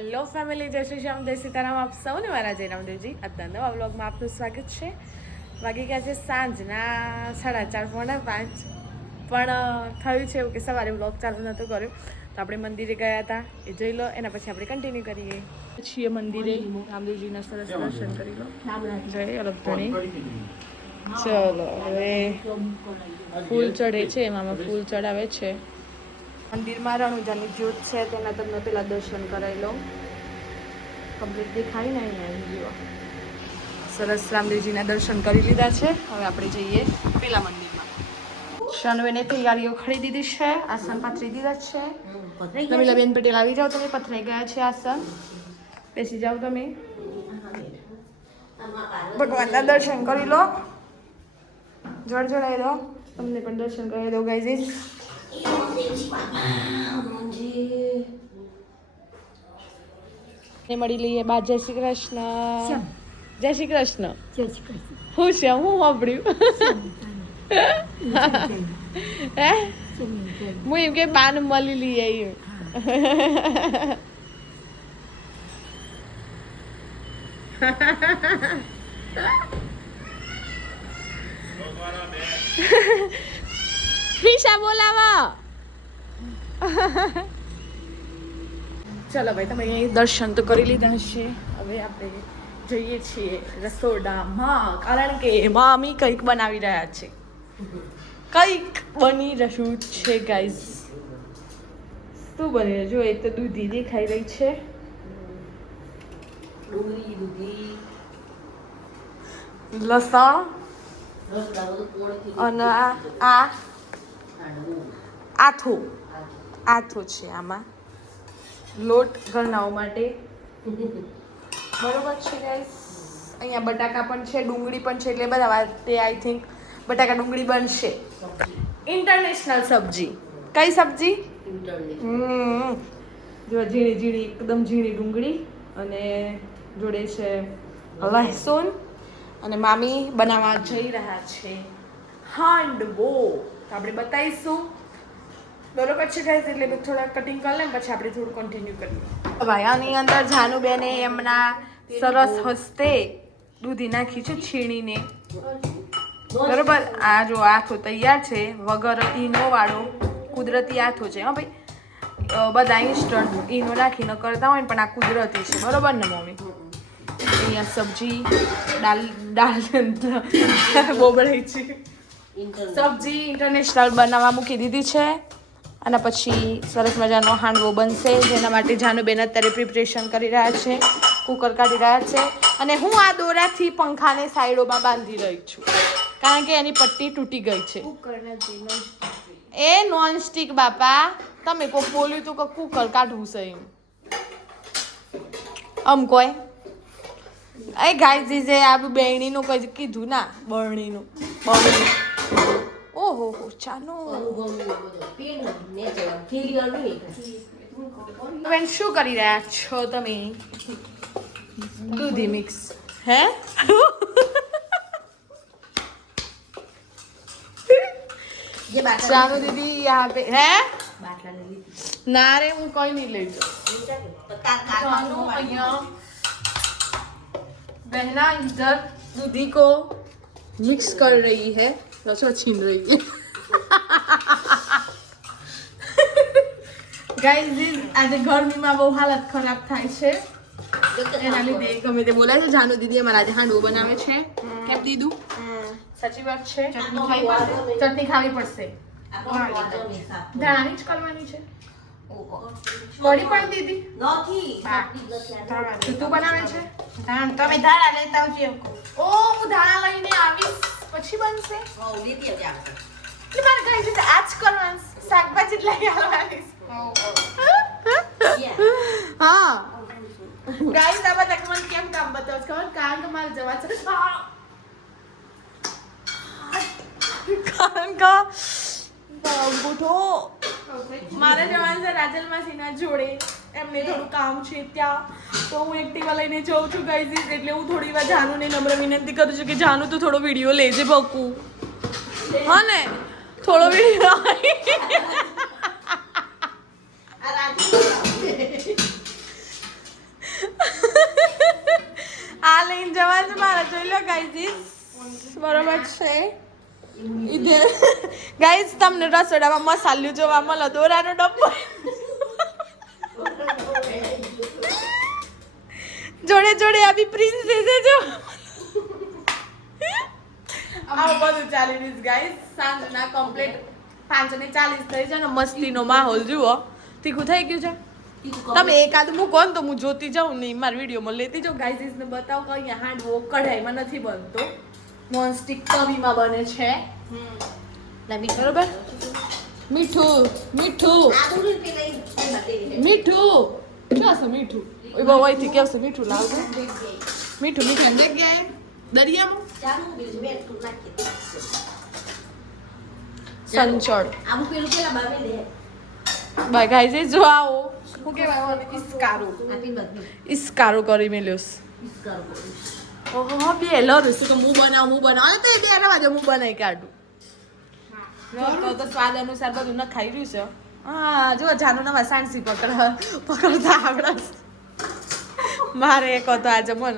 Hello family, જય શ્રી શ્યામ, જય સીતારામ. આપ સૌને મારા જય રામદેવજી. આજના નવા વ્લોગમાં આપનું સ્વાગત છે. વાગી ગયા છે સાંજના 4:30 પોણા 5. પણ થયું છે એવું કે સવારે વ્લોગ ચાલુ નહોતો કર્યો, તો આપણે મંદિરે ગયા હતા, એ જોઈ લો. એના પછી આપણે કન્ટિન્યુ કરીએ છીએ મંદિરે. રામદેવજીના સરસ દર્શન કરી લો. જય અલગધણી. ચલો હવે ફૂલ ચડે છે, એમાં ફૂલ ચડાવે છે. મંદિરમાં રણુજાની જ્યોત છે, તેના તમને પેલા દર્શન કરાવી લો. કમ્પ્લીટ દેખાય ને અહીંયા જીવો. સરસ રામદેવજીના દર્શન કરી લીધા છે. હવે આપણે જઈએ પેલા મંદિરમાં. શાનવેને તૈયારીઓ ખરી દીધી છે, આસન પાથરી દીધા છે. રમીલાબેન પટેલ આવી જાઓ, તમે પથરાઈ ગયા છે આસન. બેસી જાઓ તમે. ભગવાનના દર્શન કરી લો. જળ ચડાવી દો. તમને પણ દર્શન કરાવી દો ગાઈઝ. મળી લઈએ બા. જય શ્રી કૃષ્ણ. જય શ્રી કૃષ્ણ. હું છે, હું વાપર્યું હે હું એમ કે બાન મળી લઈએ એમ. ફિશા બોલાવા. ચલો ભાઈ, તમે અહીં દર્શન તો કરી લીધા છે. હવે આપણે જઈએ છીએ રસોડામાં, કારણ કે મામી કંઈક બનાવી રહ્યા છે. કંઈક બની રહ્યું છે ગાઈઝ. શું બની રહ્યું? જો એક તો દૂધી દેખાઈ રહી છે, લસણ અને આ આથો છે. આમાં લોટ ગરનાઓ માટે બરોબર છે ગાઈસ. અહીંયા બટાકા પણ છે, ડુંગળી પણ છે, એટલે બધા વાતે આઈ થિંક બટાકા ડુંગળી બનશે. ઇન્ટરનેશનલ સબ્જી. કઈ સબ્જી? જો ઝીણી ઝીણી, એકદમ ઝીણી ડુંગળી અને જોડે છે લહેસુન. અને મામી બનાવવા જઈ રહ્યા છે હાંડવો, તો આપણે બતાવીશું. બરોબર છે ગાઈઝ, એટલે થોડા કટિંગ કરી લે, પછી આપણે થોડું કન્ટિન્યુ કરીએ. ભાઈ આની અંદર જાનુબેને એમના સરસ હસ્તે દૂધી નાખી છે છીણીને. બરોબર. આ જો આથો તૈયાર છે, વગર ઈનો વાળો કુદરતી આથો છે. હા ભાઈ, બધા ઇન્સ્ટન્ટ ઈનો નાખીને કરતા હોય ને, પણ આ કુદરતી છે. બરોબર ને મમ્મી? અહીંયા સબ્જી દાલ બોબડાઈ છે. સબ્જી ઇન્ટરનેશનલ બનાવવા મૂકી દીધી છે. અને પછી સરસ મજાનો હાંડવો બનશે, જેના માટે જાનુબેન અત્યારે પ્રિપરેશન કરી રહ્યા છે, કુકર કાઢી રહ્યા છે. અને હું આ દોરાથી પંખાને સાઈડોમાં બાંધી રહી છું, કારણ કે એની પટ્ટી તૂટી ગઈ છે. એ નોન સ્ટિક બાપા, તમે કોક બોલ્યું તું કે કુકર કાઢવું છે એમ. કોઈ એ ગાઈઝ આ બેણીનું કઈ કીધું ના, બરણીનું. ઓહો હો, ચાલો. બેન શું કરી રહ્યા છો તમે? દૂધી મિક્સ હે? ચાલો દીદી યહાં पे है ना रे, હું કઈ નહીં લઈ જાઉં. बहना इधर दूधी को मिक्स कर रही है, रसों छीन रही है. गाइस આજે ગરમીમાં બહુ હાલત ખરાબ થાય છે, એના લીધે ગમે તે બોલાય છે. જાનુ દીદી અમારા આજે હાંડવો બનાવે છે. કેમ દીદુ? સાચી વાત છે. ચટણી ખાવી પડશે. ધાણાની જ કરવાની છે. કઢી પણ દીદી નથી. તું બનાવે છે? તમે ધાણા લેતા આવજો. ઓ, હું ધાણા લઈને આવીશ, પછી બનશે. એટલે મારે કઈ રીતે આજ કરવાનું, શાકભાજી લઈ આવવાની. હા ગાઈસ, આ બધા મને કેમ કામ બતાવો ખબર? કારણ કે મારે જવા છે. કારણ કે મારે જવાનું છે રાજલ માસીના જોડે, એમને થોડું કામ છે ત્યાં, તો હું એક્ટિવા લઈને જઉં છું ગાઈઝ. એટલે હું થોડી વાર જાનુને નમ્ર વિનંતી કરું છું કે જાનુ તું થોડો વિડીયો લેજે બકુ. હા ને, થોડો વિડીયો. આવીને જવા છે મારા જોઈ લો ગાઈઝ બરોબર છે ઇધર ગાઈઝ તમને રસોડામાં મસાલું જોવા મળે દોરાનો ડબ્બો જોડે જોડે આવી પ્રિન્સેસ જો આવું બધું ચાલી રહ્યું ગાઈઝ સાંજના કમ્પ્લીટ 5:40 થઈ છે ને મસ્તીનો માહોલ જુઓ તીખું થઈ ગયું છે તમે એકાદ મૂકો ને તો હું જોતી જાઉં નહીં મારા વિડીયોમાં લેતી જાઉં ગાઈઝ ને બતાવો કે અહીંયા હાંડવો કઢાઈમાં નથી બનતો નોનસ્ટિક તવીમાં બને છે બરોબર મીઠું મીઠું મીઠું કેવું મીઠું ઓય બહુ અહીંથી કેવું મીઠું લાવજો મીઠું મીઠું જગ્યાએ દરિયામાં સંચળ બાય ગાઈઝ જો આવો શું કહેવાય ઇસ્કારો કરી મેલ્યો ઓહો બે લરું શું કે હું બનાવું તો એ બે રવા દે હું બનાવી કાઢું તો સ્વાદ અનુસાર બધું ન ખાઈ રહ્યું છે હા જો જાનું નવા સાણસી પકડતા આવડે મારે એક હતો આજે મન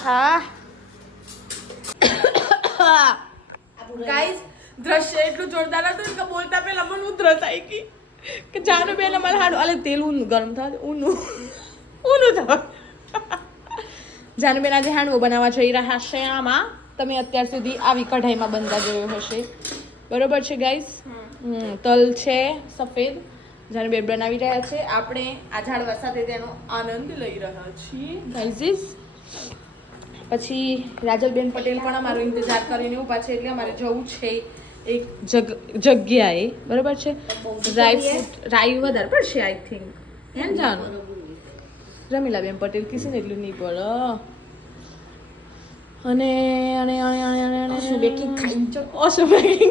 હા ગાઈઝ દ્રશ્ય એટલું જોરદાર હતું કે બોલતા પહેલા મને ઉધરસ આવી ગઈ કે જાનું બેન અમારે હાડું અલે તેલ ઊનું ગરમ થાય ઊનું થાય જાનું બેન આજે હાંડવો બનાવવા જઈ રહ્યા છે આમાં તમે અત્યાર સુધી આવી કઢાઈમાં બનતા જોયો હશે બરોબર છે ગાઈઝ તલ છે સફેદ જાનું બેન બનાવી રહ્યા છે આપણે આ ઝાડવા સાથે તેનો આનંદ લઈ રહ્યા છીએ ગાઈઝ પછી રાજલબેન પટેલ પણ અમારો ઇંતજાર કરીને ઊભા છે એટલે અમારે જવું છે એક જગ્યાએ બરોબર છે રાઈ વધારે પડશે આઈ થિંક એમ જાણો રમીલાબેન પટેલ કિસીને એટલું નહીં પડે અને અને અને અને અને ઓશું બેકિંગ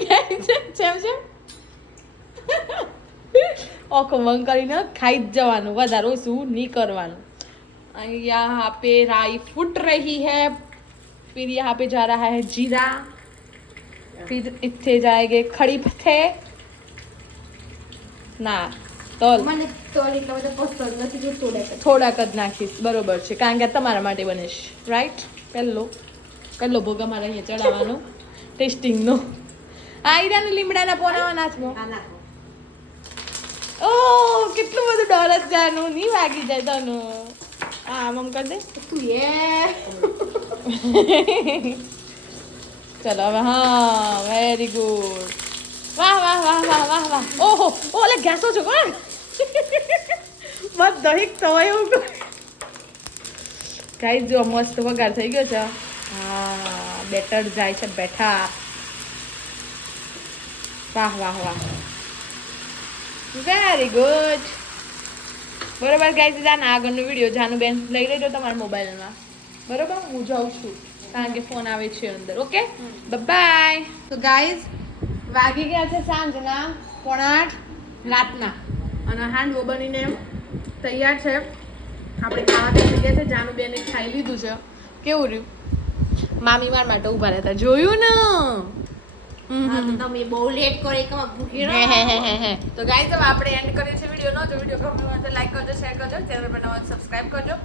ખાઈ છે જેમ છે ઓખો મંગ કરીને ખાઈ જ જવાનું વધારે ઓછું નહીં કરવાનું यहाँ पे राई फूट रही है फिर यहाँ पे जा रहा है जीरा फिर इतने जाएंगे खड़ी पत्ते ना તલ મને તલ એટલો બધો પસંદ નથી જો થોડાક જ નાખીશ બરોબર છે કારણ કે તમારા માટે બને છે રાઈટ પહેલો ભોગ અમારે અહીંયા ચડાવવાનો ટેસ્ટિંગનો આ ઈરાને લીમડાના પોનાવા નાખવો ઓ કેટલું બધું ડર જ જાનું નહીં વાગી જાય તનું હા મમ કર દે તું ચલો હવે હા વેરી ગુડ વાહ વાહ વાહ વાહ વાહ વાહ ઓહો ઓલે ગેસો છો કોણ મત દહીક તો એવું ગાઈસ જો મસ્ત વઘાર થઈ ગયો છે હા બેટર જાય છે બેઠા વાહ વાહ વાહ વેરી ગુડ બરોબર ગાઈસ જાના આગળનો વિડીયો જાનું બેન લઈ લેજો તમારા મોબાઈલમાં બરોબર હું જાઉં છું કારણ કે ફોન આવે છે અંદર ઓકે બાય તો ગાઈસ વાગી ગયા છે સાંજના 7:30 રાતના અને હાંડવો બનીને તૈયાર છે આપણે ખાવા બેસી ગયા છે જાનું બેને ખાઈ લીધું છે કેવું રહ્યું મામી માર માટે ઊભા રહેતા જોયું ને તમે બહુ લેટ કરે કે ભૂખી રહો તો ગાઈસ હવે આપણે એન્ડ કરીએ છીએ વિડિયો નો જો વિડિયો ગમ્યો હોય તો લાઈક કરજો શેર કરજો ચેનલ પર નવા સબસ્ક્રાઇબ કરજો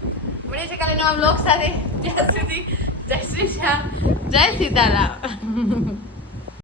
મળીએ છીએ કાલે નવા વ્લોગ સાથે ત્યાં સુધી જય શ્રી શ્યામ જય સીતારામ